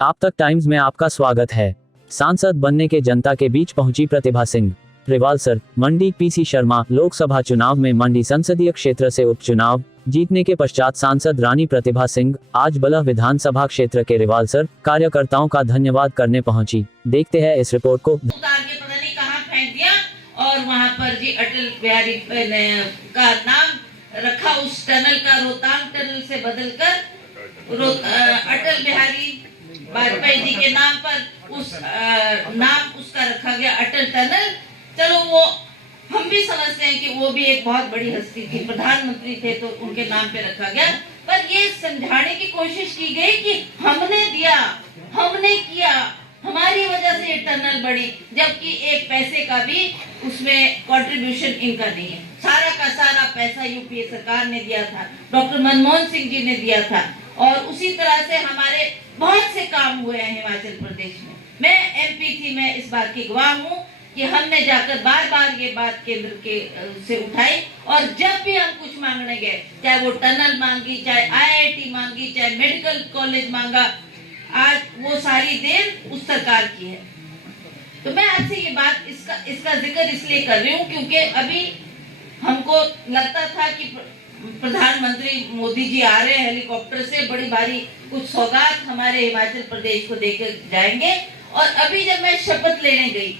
आप तक टाइम्स में आपका स्वागत है। सांसद बनने के जनता के बीच पहुंची प्रतिभा सिंह। रिवालसर, मंडी। पीसी शर्मा। लोकसभा चुनाव में मंडी संसदीय क्षेत्र से उपचुनाव जीतने के पश्चात सांसद रानी प्रतिभा सिंह आज बलह विधानसभा क्षेत्र के रिवालसर कार्यकर्ताओं का धन्यवाद करने पहुंची। देखते हैं इस रिपोर्ट को। उतार के पता नहीं कहां फेंक दिया और वहां पर जी अटल बिहारी का नाम रखा, उस टनल का रोहतांग टनल से बदलकर अटल बिहारी वाजपेयी जी के नाम पर नाम उसका रखा गया अटल टनल। चलो वो हम भी समझते हैं कि वो भी एक बहुत बड़ी हस्ती थी, प्रधानमंत्री थे तो उनके नाम पे रखा गया। पर ये समझाने की कोशिश की गई कि हमने दिया, हमने किया, हमारी वजह से ये टनल बनी, जबकि एक पैसे का भी उसमें कंट्रीब्यूशन इनका नहीं है। सारा का सारा पैसा यूपीए सरकार ने दिया था, डॉक्टर मनमोहन सिंह जी ने दिया था, और उसी तरह से हमारे बहुत से काम हुए हैं हिमाचल प्रदेश में। मैं एमपी थी, मैं इस बात की गवाह हूँ कि हमने जाकर बार बार ये बात केंद्र के से उठाई, और जब भी हम कुछ मांगने गए, चाहे वो टनल मांगी, चाहे आईआईटी मांगी, चाहे मेडिकल कॉलेज मांगा, आज वो सारी देन उस सरकार की है। तो मैं आपसे ये बात इसका जिक्र इसलिए कर रही हूँ क्योंकि अभी हमको लगता था कि प्रधानमंत्री मोदी जी आ रहे हैं हेलीकॉप्टर से, बड़ी भारी कुछ सौगात हमारे हिमाचल प्रदेश को देकर जाएंगे। और अभी जब मैं शपथ लेने गई,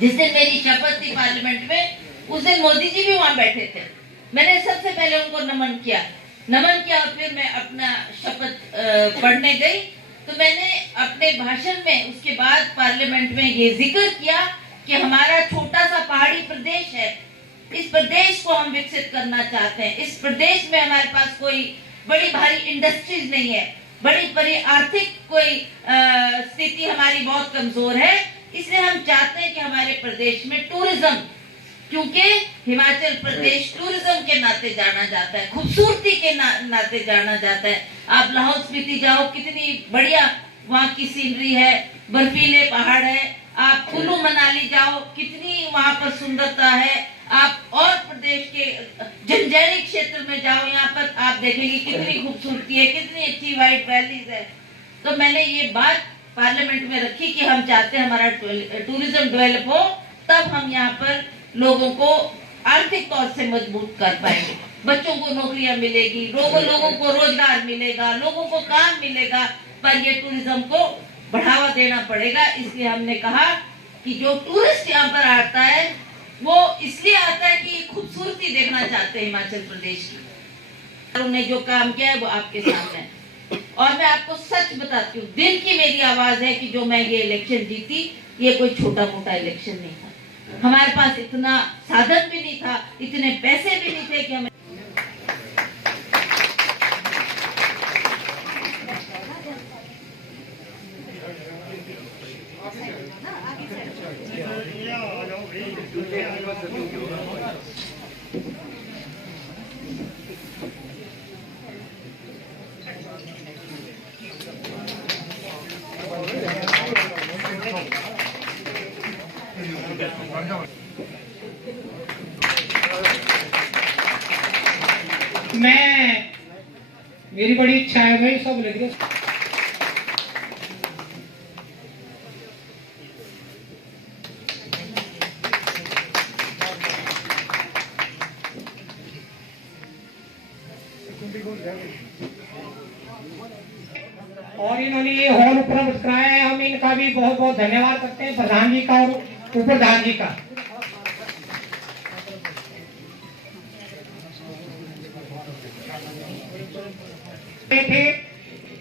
जिस दिन मेरी शपथ थी पार्लियामेंट में, उस दिन मोदी जी भी वहां बैठे थे। मैंने सबसे पहले उनको नमन किया और फिर मैं अपना शपथ पढ़ने गई। तो मैंने अपने भाषण में उसके बाद पार्लियामेंट में ये जिक्र किया कि हमारा छोटा सा पहाड़ी प्रदेश है, इस प्रदेश को हम विकसित करना चाहते हैं। इस प्रदेश में हमारे पास कोई बड़ी भारी इंडस्ट्रीज नहीं है, बड़ी आर्थिक कोई स्थिति हमारी बहुत कमजोर है, इसलिए हम चाहते हैं कि हमारे प्रदेश में टूरिज्म, क्योंकि हिमाचल प्रदेश टूरिज्म के नाते जाना जाता है, खूबसूरती के नाते जाना जाता है। आप लाहौल स्पीति जाओ, कितनी बढ़िया वहाँ की सीनरी है, बर्फीले पहाड़ है। आप कुल्लू मनाली जाओ, कितनी वहाँ पर सुंदरता है। आप और प्रदेश के जंजैनी क्षेत्र में जाओ, यहाँ पर आप देखेंगे कितनी खूबसूरती है, कितनी अच्छी वाइट वैलीज है। तो मैंने ये बात पार्लियामेंट में रखी कि हम चाहते हैं हमारा टूरिज्म डेवलप हो, तब हम यहाँ पर लोगों को आर्थिक तौर से मजबूत कर पाएंगे, बच्चों को नौकरियां मिलेगी, लोगों को रोजगार मिलेगा, लोगों को काम मिलेगा। पर ये टूरिज्म को बढ़ावा देना पड़ेगा। इसलिए हमने कहा कि जो टूरिस्ट यहाँ पर आता है वो इसलिए आता है कि खूबसूरती देखना चाहते हैं हिमाचल प्रदेश की। उन्होंने जो काम किया है वो आपके सामने है। और मैं आपको सच बताती हूँ, दिल की मेरी आवाज है कि जो मैं ये इलेक्शन जीती, ये कोई छोटा मोटा इलेक्शन नहीं था। हमारे पास इतना साधन भी नहीं था, इतने पैसे भी नहीं थे कि हमें मेरी बड़ी इच्छा है, मैं सब लग रहा और इन्होंने ये हॉल उपलब्ध कराया है। हम इनका भी बहुत बहुत धन्यवाद करते हैं, प्रधान जी का और उप प्रधान जी का।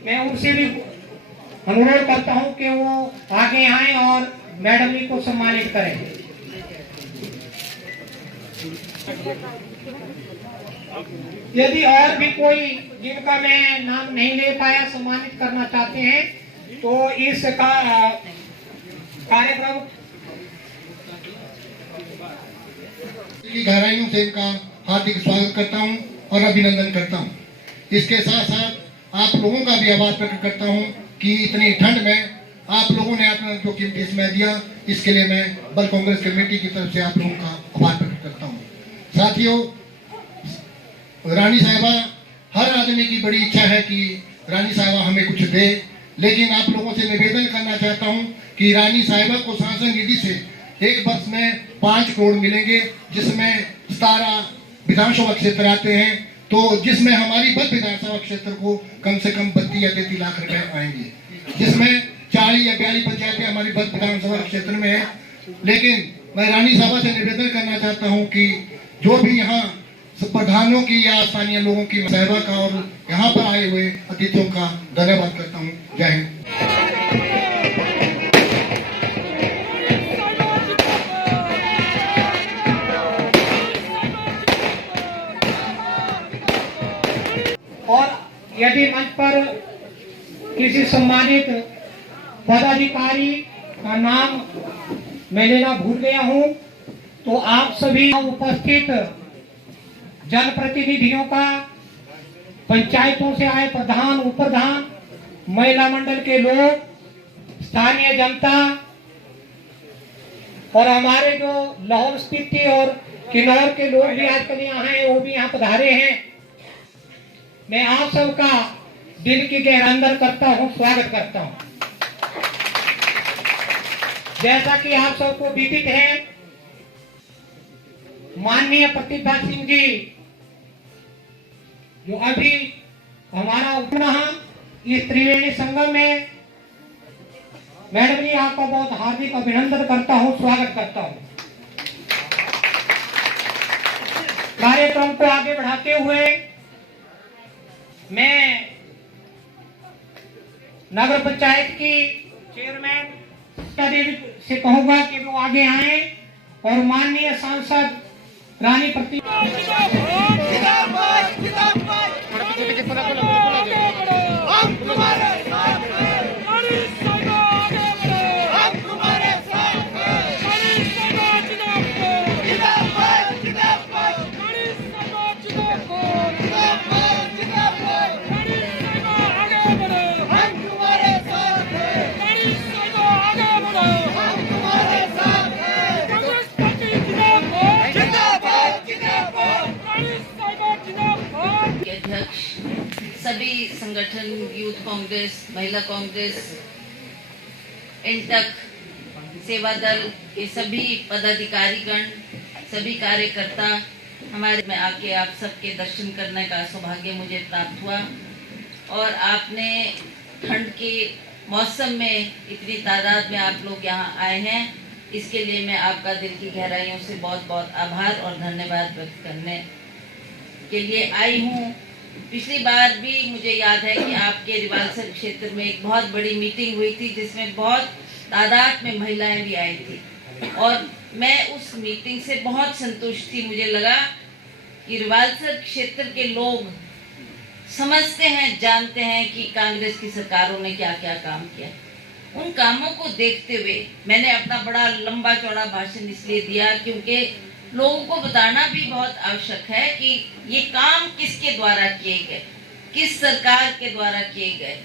मैं उनसे भी अनुरोध करता हूं कि वो आगे आए और मैडम जी को सम्मानित करें। यदि और भी कोई जिनका मैं नाम नहीं ले पाया सम्मानित करना चाहते हैं तो इस कार्यक्रम की गहराइयों से इनका हार्दिक स्वागत करता हूं और अभिनंदन करता हूं। इसके साथ साथ आप लोगों का भी आभार प्रकट करता हूं कि इतनी ठंड में आप लोगों ने अपना जो कीमती समय दिया, इसके लिए मैं बल कांग्रेस कमेटी की तरफ से आप लोगों का आभार प्रकट करता हूं। साथियों, रानी साहिबा, हर आदमी की बड़ी इच्छा है कि रानी साहिबा हमें कुछ दे, लेकिन आप लोगों से निवेदन करना चाहता हूं कि रानी साहिबा को सांसद निधि से एक वर्ष में 5 करोड़ मिलेंगे, जिसमें 17 विधानसभा क्षेत्र आते हैं, तो जिसमें हमारी बद विधानसभा क्षेत्र को कम से कम 32 या 33 लाख रुपए आएंगे, जिसमें 40 या 42 पंचायतें हमारी बद विधानसभा क्षेत्र में है। लेकिन मैं रानी सभा से निवेदन करना चाहता हूं कि जो भी यहाँ प्रधानों की या स्थानीय लोगों की सेवा का और यहाँ पर आए हुए अतिथियों का धन्यवाद करता हूँ। जय हिंद। और यदि मंच पर किसी सम्मानित पदाधिकारी का नाम मैं लेना भूल गया हूं, तो आप सभी उपस्थित जनप्रतिनिधियों का, पंचायतों से आए प्रधान, उप प्रधान, महिला मंडल के लोग, स्थानीय जनता और हमारे जो लाहौल स्पीति और किन्नौर के लोग भी आजकल यहाँ हैं, वो भी यहाँ पधारे हैं। मैं आप सबका दिल की गहराई करता हूँ, स्वागत करता हूँ। जैसा कि आप सबको विदित है, माननीय प्रतिभा सिंह जी जो अभी हमारा उपनाम इस त्रिवेणी संगम में, मैडम जी आपका बहुत हार्दिक अभिनंदन करता हूँ, स्वागत करता हूँ। कार्यक्रम को आगे बढ़ाते हुए मैं नगर पंचायत की चेयरमैन देवी से कहूंगा कि वो आगे आए और माननीय सांसद रानी प्रतिभा अध्यक्ष, सभी संगठन, यूथ कांग्रेस, महिला कांग्रेस, इंटक, सेवा दल के सभी पदाधिकारीगण, सभी कार्यकर्ता, हमारे में आके आप सबके दर्शन करने का सौभाग्य मुझे प्राप्त हुआ। और आपने ठंड के मौसम में इतनी तादाद में आप लोग यहाँ आए हैं, इसके लिए मैं आपका दिल की गहराइयों से बहुत बहुत आभार और धन्यवाद व्यक्त करने के लिए आई हूँ। पिछली बार भी मुझे याद है कि आपके रिवालसर क्षेत्र में एक बहुत बड़ी मीटिंग हुई थी, जिसमें बहुत तादाद में महिलाएं भी आई थी, और मैं उस मीटिंग से बहुत संतुष्ट थी। मुझे लगा कि रिवालसर क्षेत्र के लोग समझते हैं, जानते हैं कि कांग्रेस की सरकारों ने क्या क्या काम किया। उन कामों को देखते हुए मैंने अपना बड़ा लंबा चौड़ा भाषण इसलिए दिया क्योंकि लोगों को बताना भी बहुत आवश्यक है कि ये काम किसके द्वारा किए गए, किस सरकार के द्वारा किए गए।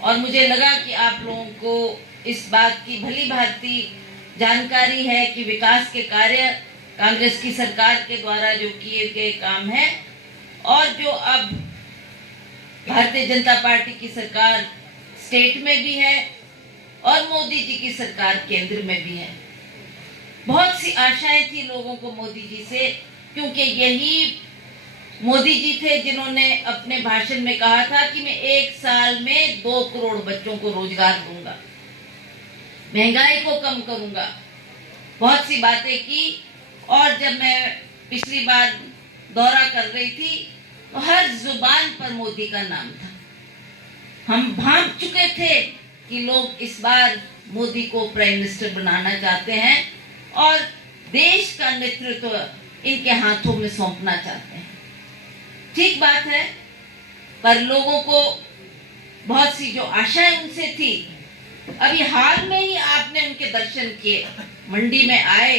और मुझे लगा कि आप लोगों को इस बात की भली भांति जानकारी है कि विकास के कार्य कांग्रेस की सरकार के द्वारा जो किए गए काम है, और जो अब भारतीय जनता पार्टी की सरकार स्टेट में भी है और मोदी जी की सरकार केंद्र में भी है। बहुत सी आशाएं थी लोगों को मोदी जी से, क्योंकि यही मोदी जी थे जिन्होंने अपने भाषण में कहा था कि मैं 1 साल में 2 करोड़ बच्चों को रोजगार दूंगा, महंगाई को कम करूंगा, बहुत सी बातें की। और जब मैं पिछली बार दौरा कर रही थी तो हर जुबान पर मोदी का नाम था। हम भांप चुके थे कि लोग इस बार मोदी को प्राइम मिनिस्टर बनाना चाहते हैं और देश का नेतृत्व इनके हाथों में सौंपना चाहते हैं। ठीक बात है, पर लोगों को बहुत सी जो आशाएं उनसे थी, अभी हाल में ही आपने उनके दर्शन किए, मंडी में आए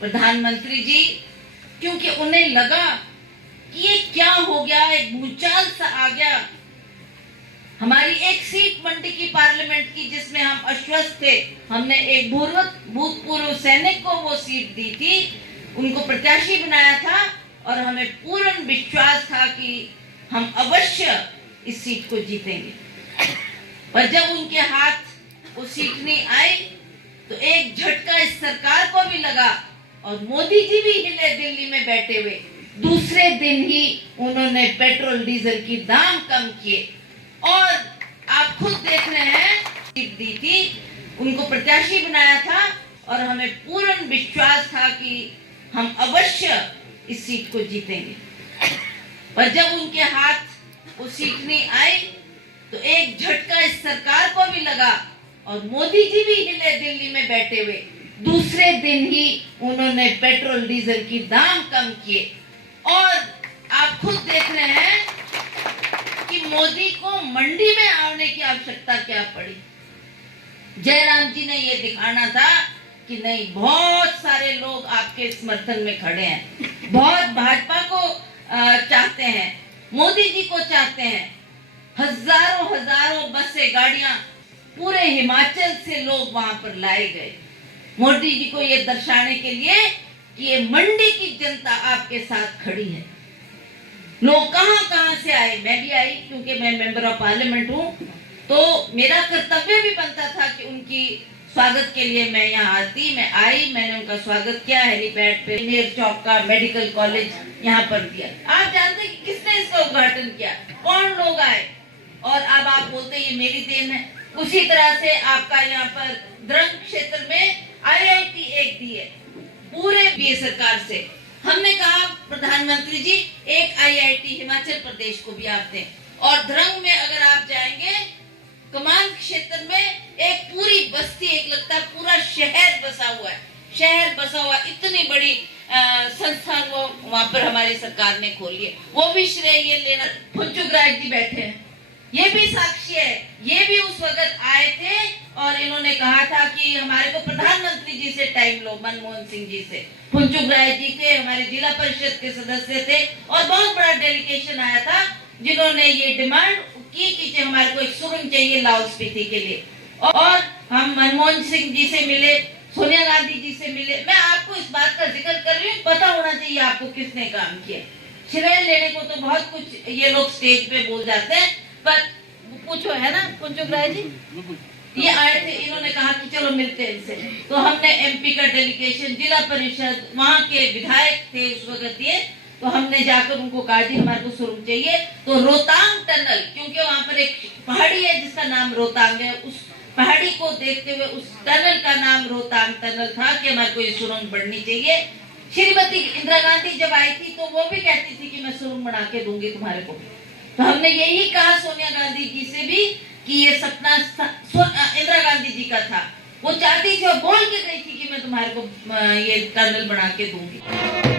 प्रधानमंत्री जी, क्योंकि उन्हें लगा कि ये क्या हो गया, एक भूचाल सा आ गया। हमारी एक सीट मंडी की पार्लियामेंट की जिसमें हम आश्वस्त थे, हमने एक भूतपूर्व सैनिक को वो सीट दी थी, उनको प्रत्याशी बनाया था, और हमें पूर्ण विश्वास था कि हम अवश्य इस सीट को जीतेंगे। पर जब उनके हाथ वो सीट नहीं आई तो एक झटका इस सरकार को भी लगा और मोदी जी भी हिले दिल्ली में बैठे हुए। दूसरे दिन ही उन्होंने पेट्रोल डीजल की दाम कम किए और आप खुद देख रहे हैं, सीट दी थी, उनको प्रत्याशी बनाया था और हमें पूर्ण विश्वास था कि हम अवश्य इस सीट को जीतेंगे। पर जब उनके हाथ वो सीट नहीं आई तो एक झटका इस सरकार को भी लगा और मोदी जी भी हिले दिल्ली में बैठे हुए। दूसरे दिन ही उन्होंने पेट्रोल डीजल की दाम कम किए और आप खुद देख रहे हैं कि मोदी को मंडी में आने की आवश्यकता क्या पड़ी। जयराम जी ने ये दिखाना था कि नहीं, बहुत सारे लोग आपके समर्थन में खड़े हैं, बहुत भाजपा को चाहते हैं, मोदी जी को चाहते हैं। हजारों बसें, गाड़ियां पूरे हिमाचल से लोग वहां पर लाए गए मोदी जी को ये दर्शाने के लिए कि ये मंडी की जनता आपके साथ खड़ी है। लोग कहां से आए, मैं भी आई क्योंकि मैं मेंबर ऑफ पार्लियामेंट हूं, तो मेरा कर्तव्य भी बनता था कि उनकी स्वागत के लिए मैं यहाँ आती। मैं आई, मैंने उनका स्वागत किया हेलीपैड पे, नेर चौक का मेडिकल कॉलेज यहाँ पर दिया। आप जानते हैं कि किसने इसका उद्घाटन किया, कौन लोग आए, और अब आप बोलते ये मेरी देन है। उसी तरह से आपका यहाँ पर द्रंग क्षेत्र में IIT एक दी है पूरे बीए सरकार से। हमने कहा प्रधानमंत्री जी एक IIT हिमाचल प्रदेश को भी आप दें, और द्रंग में अगर आप जाएंगे कमांड क्षेत्र में एक पूरी बस्ती, एक लगता है पूरा शहर बसा हुआ है, शहर बसा हुआ, इतनी बड़ी संस्थान वो वहां पर हमारी सरकार ने खोली है। वो भी श्रेय ये लेना, फुनचुक राय जी बैठे हैं, ये भी साक्षी है, ये भी उस वक्त आए थे और इन्होंने कहा था कि हमारे को प्रधानमंत्री जी से टाइम लो, मनमोहन सिंह जी से। फुनचुक राय जी थे, हमारे जिला परिषद के सदस्य थे और बहुत बड़ा डेलीगेशन आया था जिन्होंने ये डिमांड की कि हमारे को एक सुरंग चाहिए लाहौल स्पीति के लिए। और हम मनमोहन सिंह जी से मिले, सोनिया गांधी जी से मिले। मैं आपको इस बात का जिक्र कर रही हूँ, पता होना चाहिए आपको किसने काम किया। श्रेय लेने को तो बहुत कुछ ये लोग स्टेज पे बोल जाते हैं, पर पूछो, है ना फुनचुक राय जी, ये आए थे, इन्होंने कहा कि चलो मिलते हैं इनसे। तो हमने MP का डेलीगेशन, जिला परिषद, वहाँ के विधायक थे उस वक्त ये, तो हमने जाकर उनको कहा जी हमारे को सुरंग चाहिए। तो रोहतांग टनल, क्योंकि वहां पर एक पहाड़ी है जिसका नाम रोहतांग है, उस पहाड़ी को देखते हुए उस टनल का नाम रोहतांग टनल था कि हमारे को ये सुरंग बढ़नी चाहिए। श्रीमती इंदिरा गांधी जब आई थी तो वो भी कहती थी कि मैं सुरंग बना के दूंगी तुम्हारे को। तो हमने यही कहा सोनिया गांधी जी से भी कि ये सपना इंदिरा गांधी जी का था, वो चाहती थी और बोल के गई थी कि मैं तुम्हारे को ये टनल बना के दूंगी।